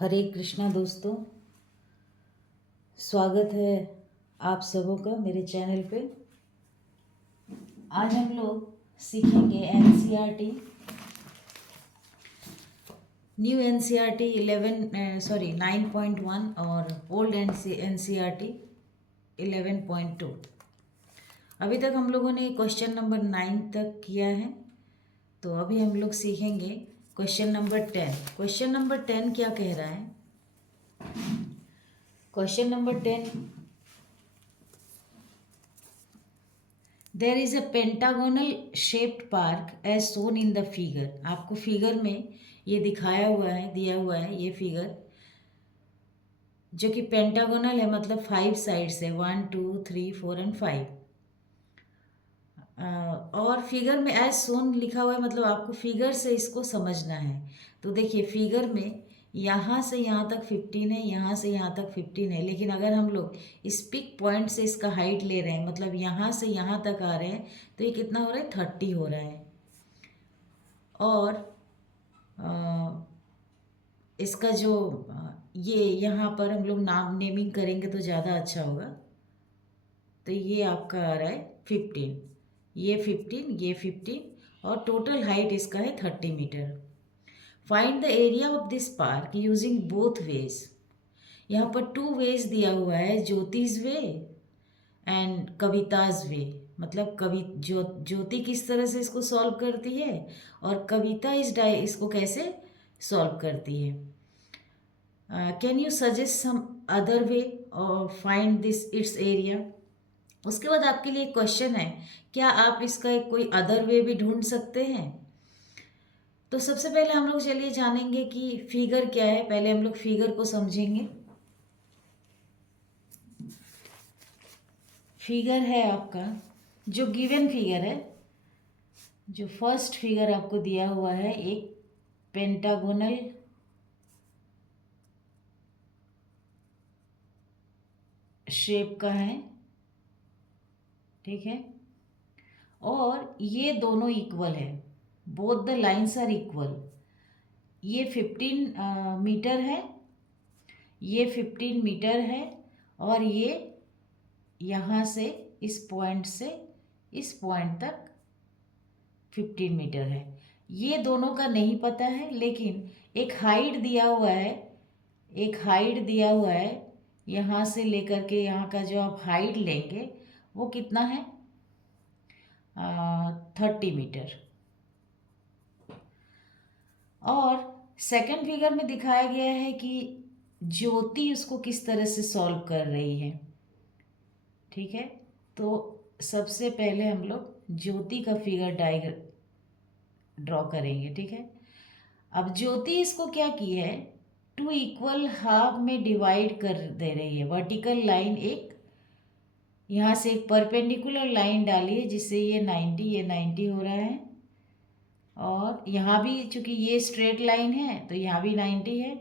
हरे कृष्णा दोस्तों, स्वागत है आप सबों का मेरे चैनल पे। आज हम लोग सीखेंगे एनसीईआरटी, न्यू एनसीईआरटी 9.1 और ओल्ड एनसीईआरटी 11.2। अभी तक हम लोगों ने क्वेश्चन नंबर 9 तक किया है, तो अभी हम लोग सीखेंगे क्वेश्चन नंबर 10। क्वेश्चन नंबर 10 क्या कह रहा है? Question number 10, there is a pentagonal shaped park as shown in the figure. आपको फिगर में ये दिखाया हुआ है, दिया हुआ है ये फिगर, जो कि पेंटागोनल है, मतलब 5 साइड्स है, 1 2 3 4 एंड 5। और फिगर में एज सोन लिखा हुआ है, मतलब आपको फिगर से इसको समझना है। तो देखिए फिगर में यहाँ से यहाँ तक 15 है, यहाँ से यहाँ तक 15 है, लेकिन अगर हम लोग इस पिक पॉइंट से इसका हाइट ले रहे हैं, मतलब यहाँ से यहाँ तक आ रहे हैं, तो ये कितना हो रहा है? 30 हो रहा है। और इसका जो ये यहाँ पर हम लोग नाम नेमिंग करेंगे तो ज़्यादा अच्छा होगा। तो ये आपका आ रहा है 15, ये 15, ये 15, और टोटल हाइट इसका है 30 metre. Find the area of this park using both ways. यहाँ पर 2 वेज दिया हुआ है, ज्योतिष वे एंड कविताज वे। मतलब ज्योति किस तरह से इसको सॉल्व करती है और कविता इसको कैसे सॉल्व करती है। Can you suggest some other way और फाइंड दिस इट्स एरिया। उसके बाद आपके लिए क्वेश्चन है, क्या आप इसका कोई अदर वे भी ढूंढ सकते हैं? तो सबसे पहले हम लोग चलिए जानेंगे कि फिगर क्या है। पहले हम लोग फिगर को समझेंगे। फिगर है आपका जो गिवन फिगर है, जो फर्स्ट फिगर आपको दिया हुआ है, एक पेंटागोनल शेप का है, ठीक है। और ये दोनों इक्वल है, both the lines are equal. ये 15 मीटर है, ये 15 मीटर है, और ये यहाँ से इस पॉइंट से इस पॉइंट तक 15 मीटर है। ये दोनों का नहीं पता है, लेकिन एक हाइट दिया हुआ है, एक हाइट दिया हुआ है, यहाँ से लेकर के यहाँ का जो आप हाइट लेंगे वो कितना है? 30 मीटर। और सेकंड फिगर में दिखाया गया है कि ज्योति उसको किस तरह से सॉल्व कर रही है, ठीक है। तो सबसे पहले हम लोग ज्योति का फिगर ड्रॉ करेंगे, ठीक है। अब ज्योति इसको क्या की है, 2 इक्वल हाफ में डिवाइड कर दे रही है। वर्टिकल लाइन एक, यहाँ से एक परपेंडिकुलर लाइन डाली है, जिससे ये 90 हो रहा है, और यहाँ भी चूंकि ये स्ट्रेट लाइन है तो यहाँ भी 90 है।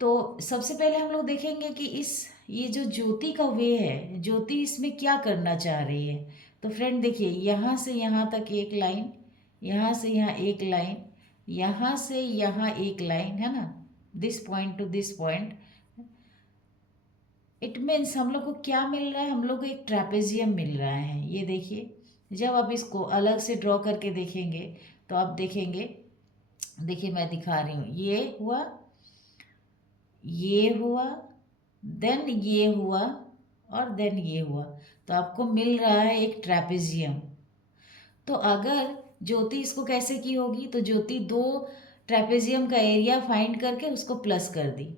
तो सबसे पहले हम लोग देखेंगे कि ये जो ज्योति का वे है, ज्योति इसमें क्या करना चाह रही है। तो फ्रेंड देखिए, यहाँ से यहाँ तक एक लाइन, यहाँ से यहाँ एक लाइन, यहाँ से यहाँ एक लाइन, है ना, this point two this point. It means हम लोग को क्या मिल रहा है? हम लोग को एक ट्रेपेजियम मिल रहा है। ये देखिए, जब आप इसको अलग से ड्रॉ करके देखेंगे तो आप देखेंगे, देखिए मैं दिखा रही हूँ, ये हुआ, ये हुआ, देन ये हुआ, और देन ये हुआ, तो आपको मिल रहा है एक ट्रेपेजियम। तो अगर ज्योति इसको कैसे की होगी, तो ज्योति 2 ट्रेपेजियम का एरिया फाइंड करके उसको प्लस कर दी।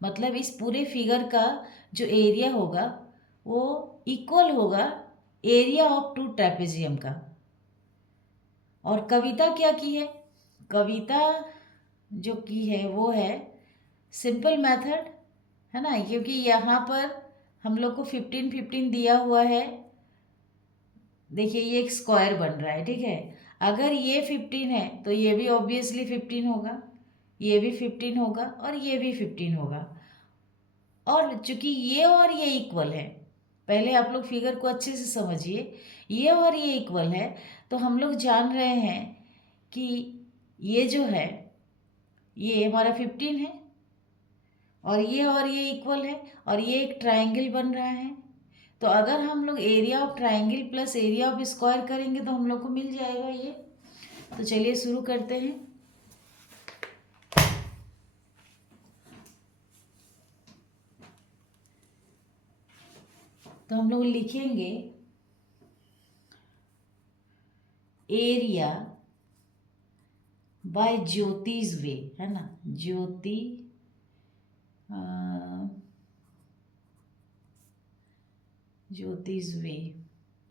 मतलब इस पूरे फिगर का जो एरिया होगा वो इक्वल होगा एरिया ऑफ 2 ट्रेपेजियम का। और कविता क्या की है? कविता जो की है वो है सिंपल मेथड, है ना, क्योंकि यहाँ पर हम लोग को 15 दिया हुआ है। देखिए ये एक स्क्वायर बन रहा है, ठीक है। अगर ये 15 है तो ये भी ऑब्वियसली 15 होगा, ये भी 15 होगा, और ये भी 15 होगा। और चूंकि ये और ये इक्वल है, पहले आप लोग फिगर को अच्छे से समझिए, ये और ये इक्वल है, तो हम लोग जान रहे हैं कि ये जो है ये हमारा 15 है और ये इक्वल है और ये एक ट्राइंगल बन रहा है। तो अगर हम लोग area of triangle plus area of square करेंगे तो हम लोग को मिल जाएगा ये। तो चलिए शुरू करते हैं। तो हम लोग लिखेंगे एरिया बाय ज्योतिष वे, है ना, ज्योतिष वे,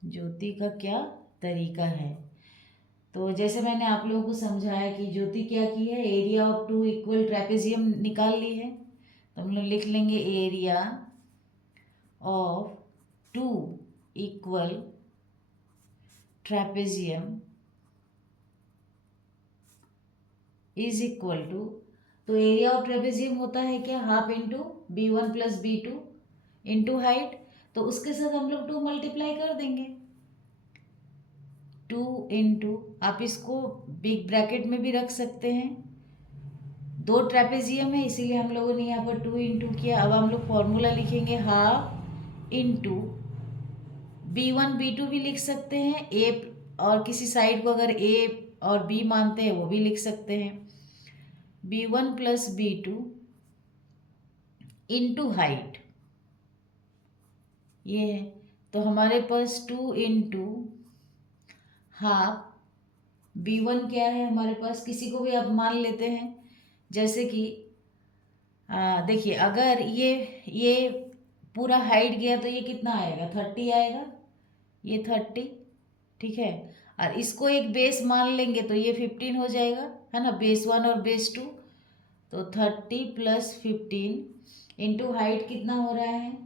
ज्योति का क्या तरीका है। तो जैसे मैंने आप लोगों को समझाया कि ज्योति क्या की है, area of two equal trapezium निकाल ली है। तो हम लोग लिख लेंगे area of two equal trapezium is equal to, तो एरिया ऑफ ट्रेपेजियम होता है क्या, half into B1 plus B2 into height. तो उसके साथ हम लोग 2 मल्टीप्लाई कर देंगे, 2 इंटू, आप इसको बिग ब्रैकेट में भी रख सकते हैं, 2 ट्रेपेजियम है इसीलिए हम लोगों ने यहाँ पर 2 इंटू किया। अब हम लोग फॉर्मूला लिखेंगे हाफ इंटू B1 B2 भी लिख सकते हैं, ए और किसी साइड को अगर ए और बी मानते हैं वो भी लिख सकते हैं, B1 plus B2 into height, ये है। तो हमारे पास 2 इंटू हाफ, B1 क्या है हमारे पास, किसी को भी आप मान लेते हैं, जैसे कि देखिए अगर ये पूरा हाइट गया तो ये कितना आएगा, 30 आएगा, ये 30, ठीक है। और इसको एक बेस मान लेंगे तो ये 15 हो जाएगा, है ना, बेस 1 और बेस 2। तो 30 प्लस 15 इंटू हाइट कितना हो रहा है,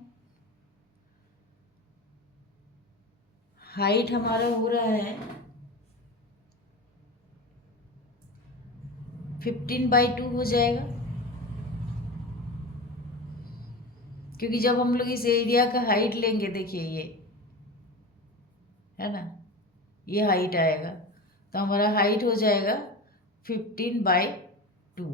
हाइट हमारा हो रहा है 15/2 हो जाएगा, क्योंकि जब हम लोग इस एरिया का हाइट लेंगे, देखिए ये है ना, ये हाइट आएगा, तो हमारा हाइट हो जाएगा 15/2।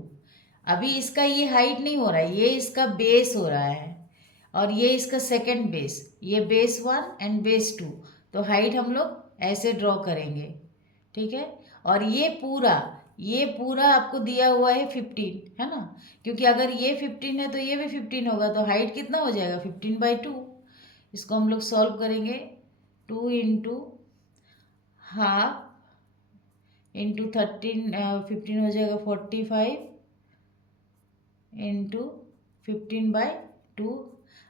अभी इसका ये हाइट नहीं हो रहा है, ये इसका बेस हो रहा है और ये इसका सेकंड बेस, ये बेस 1 एंड बेस 2। तो हाइट हम लोग ऐसे ड्रॉ करेंगे, ठीक है। और ये पूरा आपको दिया हुआ है 15, है ना, क्योंकि अगर ये 15 है तो ये भी 15 होगा, तो हाइट कितना हो जाएगा 15/2। इसको हम लोग सॉल्व करेंगे, 2 इंटू हाफ इंटू 15 हो जाएगा 45 इंटू 15/2।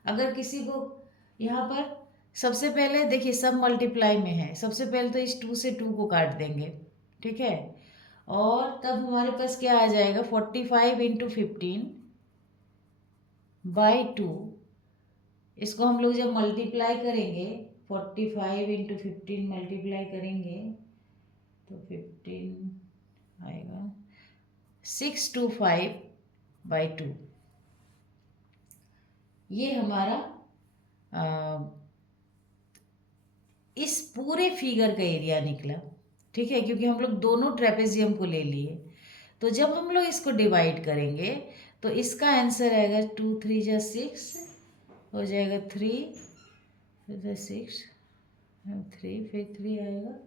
अगर किसी को यहाँ पर सबसे पहले देखिए सब मल्टीप्लाई में है, सबसे पहले तो इस 2 से 2 को काट देंगे, ठीक है, और तब हमारे पास क्या आ जाएगा 45 इंटू 15/2। इसको हम लोग जब मल्टीप्लाई करेंगे 45 इंटू 15 मल्टीप्लाई करेंगे तो 15 आएगा 625/2। ये हमारा इस पूरे फिगर का एरिया निकला, ठीक है, क्योंकि हम लोग दोनों ट्रेपेजियम को ले लिए। तो जब हम लोग इसको डिवाइड करेंगे तो इसका आंसर आएगा 2 3 जा 6 हो जाएगा 3 फिर 6 3 फिर 3 आएगा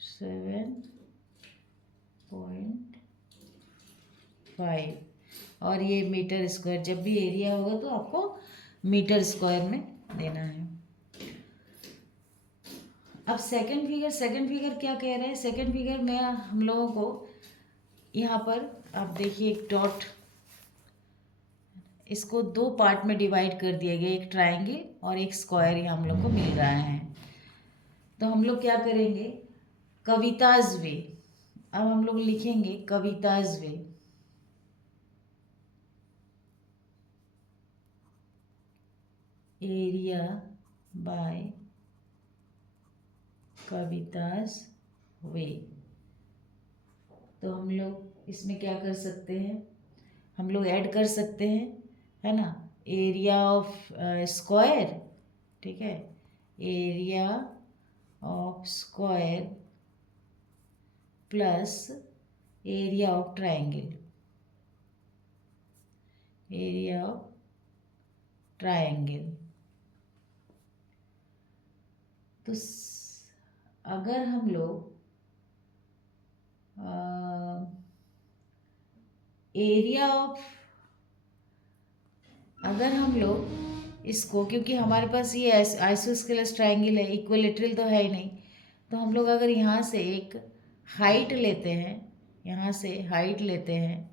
7.5 और ये मीटर स्क्वायर, जब भी एरिया होगा तो आपको मीटर स्क्वायर में देना है। अब सेकंड फिगर क्या कह रहे हैं, सेकंड फिगर में हम लोगों को यहाँ पर आप देखिए एक डॉट, इसको 2 पार्ट में डिवाइड कर दिया गया, एक ट्रायंगल और एक स्क्वायर यहाँ हम लोग को मिल रहा है। तो हम लोग क्या करेंगे, कविताज वे, अब हम लोग लिखेंगे कविताज वे, एरिया बाय कविताज वे। तो हम लोग इसमें क्या कर सकते हैं, हम लोग ऐड कर सकते हैं, है ना, एरिया ऑफ स्क्वायर, ठीक है, area of square plus area of triangle, area of triangle. तो अगर हम लोग एरिया ऑफ, अगर हम लोग इसको, क्योंकि हमारे पास ये आइसोस्केलस ट्रायंगल है, इक्विलेटरल तो है ही नहीं, तो हम लोग अगर यहाँ से एक हाइट लेते हैं, यहाँ से हाइट लेते हैं,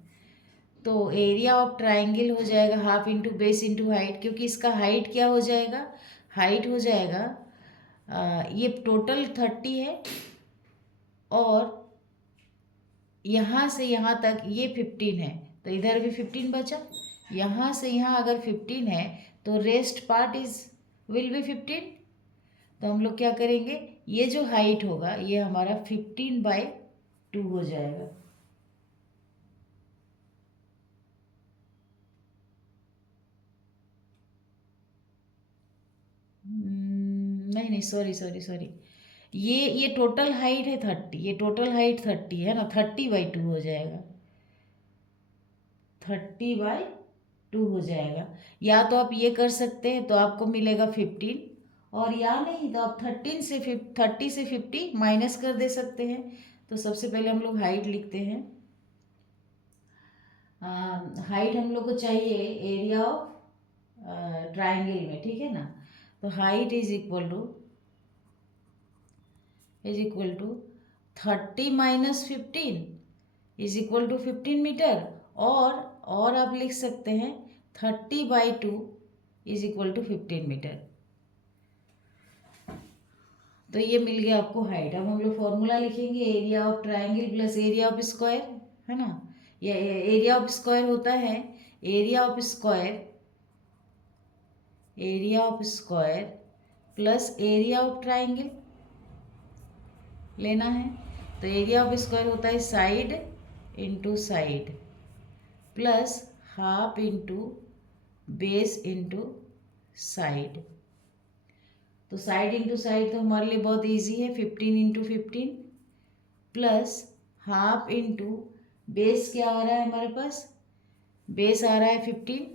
तो एरिया ऑफ ट्रायंगल हो जाएगा half into base into height, क्योंकि इसका हाइट क्या हो जाएगा, हाइट हो जाएगा ये टोटल 30 है और यहाँ से यहाँ तक ये 15 है, तो इधर भी 15 बचा, यहाँ से यहाँ अगर 15 है तो रेस्ट पार्ट विल बी 15। तो हम लोग क्या करेंगे, ये जो हाइट होगा ये हमारा 15/2 हो जाएगा। नहीं नहीं, सॉरी, ये टोटल हाइट है 30, ये टोटल हाइट 30 है ना, 30/2 हो जाएगा, 30/2 हो जाएगा। या तो आप ये कर सकते हैं तो आपको मिलेगा 15, और या नहीं तो आप 30 से 50 माइनस कर दे सकते हैं। तो सबसे पहले हम लोग हाइट लिखते हैं। हाइट हम लोग को चाहिए एरिया ऑफ ट्रायंगल में, ठीक है ना। तो height is equal to 30 minus 15 is equal to 15 metre, और आप लिख सकते हैं 30/2 इज इक्वल टू 15 मीटर। तो ये मिल गया आपको हाइट। अब हम लोग फॉर्मूला लिखेंगे, area of triangle plus area of square, है ना। ये एरिया ऑफ स्क्वायर होता है area of square plus area of triangle लेना है। तो एरिया ऑफ स्क्वायर होता है side into side plus half into base into side. तो साइड इंटू साइड तो हमारे लिए बहुत इजी है, 15 into 15 plus half into base क्या आ रहा है हमारे पास, बेस आ रहा है 15,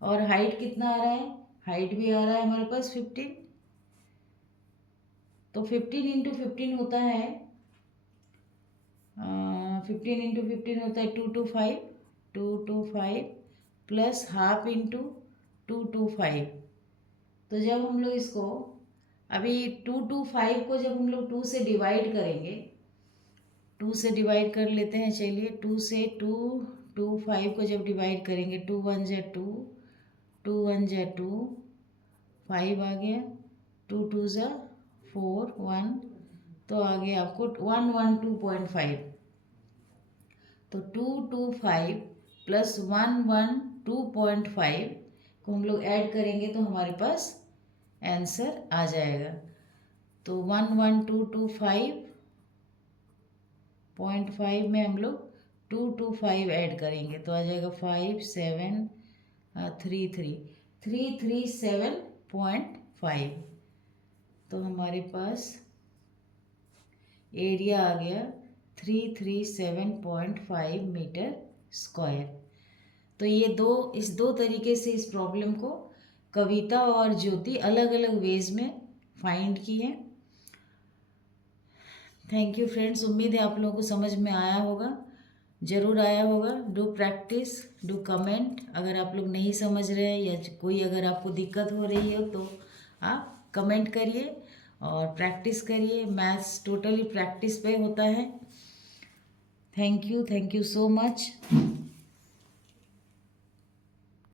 और हाइट कितना आ रहा है, हाइट भी आ रहा है हमारे पास 15। तो 15 इंटू 15 होता है 15 इंटू 15 होता है 225 प्लस हाफ इंटू 225। तो जब हम लोग इसको अभी 225 को जब हम लोग 2 से डिवाइड करेंगे, 2 से डिवाइड कर लेते हैं, चलिए 2 से 225 को जब डिवाइड करेंगे, 2 1 जा 2, 2 1 जा 2, 5 आ गया, 2 2 जा 4 1, तो आ गया आपको 112.5। तो 225 प्लस 112.5 को हम लोग ऐड करेंगे तो हमारे पास आंसर आ जाएगा। तो 11225.5 में हम लोग 225 ऐड करेंगे तो आ जाएगा 337.5। तो हमारे पास एरिया आ गया 337.5 मीटर स्क्वायर। तो ये इस दो तरीके से इस प्रॉब्लम को कविता और ज्योति अलग अलग वेज में फाइंड की है। थैंक यू फ्रेंड्स, उम्मीद है आप लोगों को समझ में आया होगा, ज़रूर आया होगा। Do practice, do comment. अगर आप लोग नहीं समझ रहे हैं या कोई अगर आपको दिक्कत हो रही हो तो आप कमेंट करिए और प्रैक्टिस करिए। मैथ्स टोटली प्रैक्टिस पे होता है। Thank you so much.